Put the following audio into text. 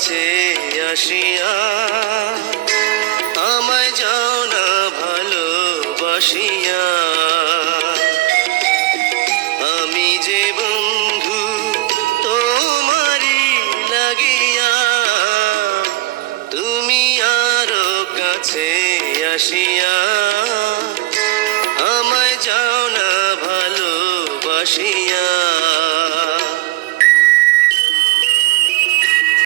কাছে আসিয়া আমায় যাও না ভালোবাসিয়া। আমি যে বন্ধু তোমারই লাগিয়া, তুমি আরো কাছে আসিয়া